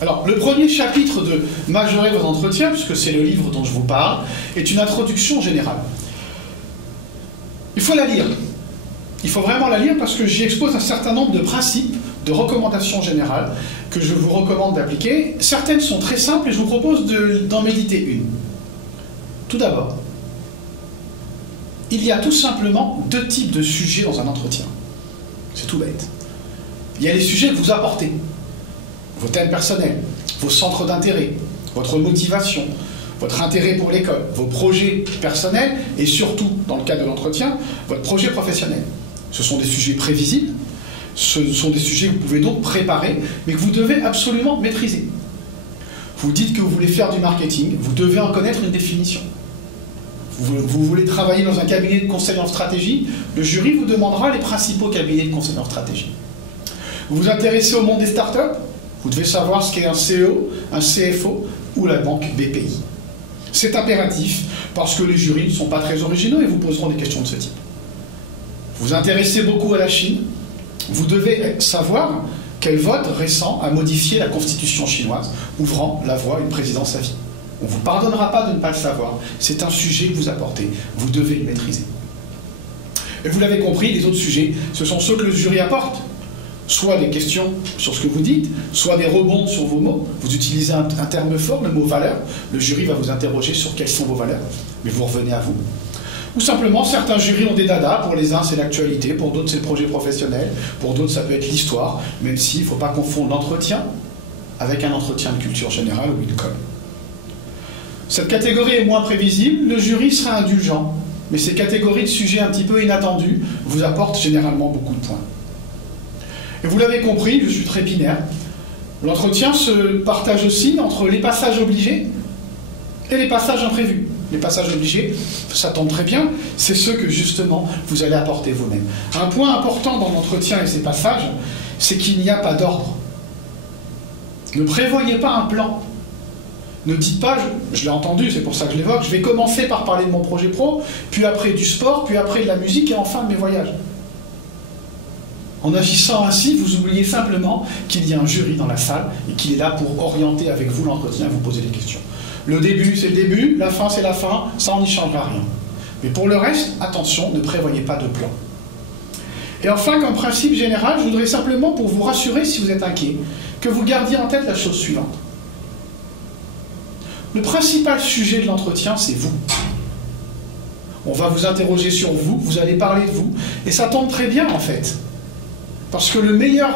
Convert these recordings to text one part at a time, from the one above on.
Alors, le premier chapitre de Majorer vos entretiens, puisque c'est le livre dont je vous parle, est une introduction générale. Il faut la lire. Il faut vraiment la lire parce que j'y expose un certain nombre de principes, de recommandations générales que je vous recommande d'appliquer. Certaines sont très simples et je vous propose d'en méditer une. Tout d'abord, il y a tout simplement deux types de sujets dans un entretien. C'est tout bête. Il y a les sujets que vous apportez, vos thèmes personnels, vos centres d'intérêt, votre motivation, votre intérêt pour l'école, vos projets personnels et surtout, dans le cadre de l'entretien, votre projet professionnel. Ce sont des sujets prévisibles, ce sont des sujets que vous pouvez donc préparer, mais que vous devez absolument maîtriser. Vous dites que vous voulez faire du marketing, vous devez en connaître une définition. Vous voulez travailler dans un cabinet de conseil en stratégie, le jury vous demandera les principaux cabinets de conseil en stratégie. Vous vous intéressez au monde des startups, vous devez savoir ce qu'est un CEO, un CFO ou la banque BPI. C'est impératif parce que les jurys ne sont pas très originaux et vous poseront des questions de ce type. Vous vous intéressez beaucoup à la Chine, vous devez savoir quel vote récent a modifié la constitution chinoise, ouvrant la voie à une présidence à vie. On ne vous pardonnera pas de ne pas le savoir, c'est un sujet que vous apportez, vous devez le maîtriser. Et vous l'avez compris, les autres sujets, ce sont ceux que le jury apporte. Soit des questions sur ce que vous dites, soit des rebonds sur vos mots. Vous utilisez un terme fort, le mot valeur. Le jury va vous interroger sur quelles sont vos valeurs, mais vous revenez à vous. Ou simplement, certains jurys ont des dadas. Pour les uns, c'est l'actualité, pour d'autres, c'est le projet professionnel, pour d'autres, ça peut être l'histoire, même s'il ne faut pas confondre l'entretien avec un entretien de culture générale ou une colle. Cette catégorie est moins prévisible, le jury sera indulgent, mais ces catégories de sujets un petit peu inattendus vous apportent généralement beaucoup de points. Et vous l'avez compris, je suis très binaire. L'entretien se partage aussi entre les passages obligés et les passages imprévus. Les passages obligés, ça tombe très bien, c'est ceux que justement vous allez apporter vous-même. Un point important dans l'entretien et ces passages, c'est qu'il n'y a pas d'ordre. Ne prévoyez pas un plan. Ne dites pas, je l'ai entendu, c'est pour ça que je l'évoque, je vais commencer par parler de mon projet pro, puis après du sport, puis après de la musique et enfin de mes voyages. En agissant ainsi, vous oubliez simplement qu'il y a un jury dans la salle et qu'il est là pour orienter avec vous l'entretien et vous poser des questions. Le début, c'est le début, la fin, c'est la fin, ça, on n'y changera rien. Mais pour le reste, attention, ne prévoyez pas de plan. Et enfin, comme principe général, je voudrais simplement, pour vous rassurer si vous êtes inquiet, que vous gardiez en tête la chose suivante. Le principal sujet de l'entretien, c'est vous. On va vous interroger sur vous, vous allez parler de vous, et ça tombe très bien en fait. Parce que le meilleur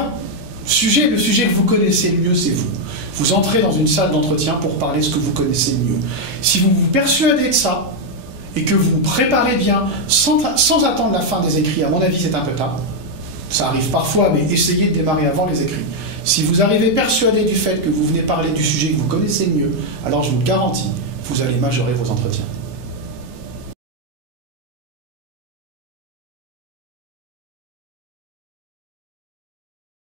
sujet, le sujet que vous connaissez le mieux, c'est vous. Vous entrez dans une salle d'entretien pour parler ce que vous connaissez le mieux. Si vous vous persuadez de ça, et que vous préparez bien, sans attendre la fin des écrits, à mon avis c'est un peu tard, ça arrive parfois, mais essayez de démarrer avant les écrits. Si vous arrivez persuadé du fait que vous venez parler du sujet que vous connaissez le mieux, alors je vous le garantis, vous allez majorer vos entretiens.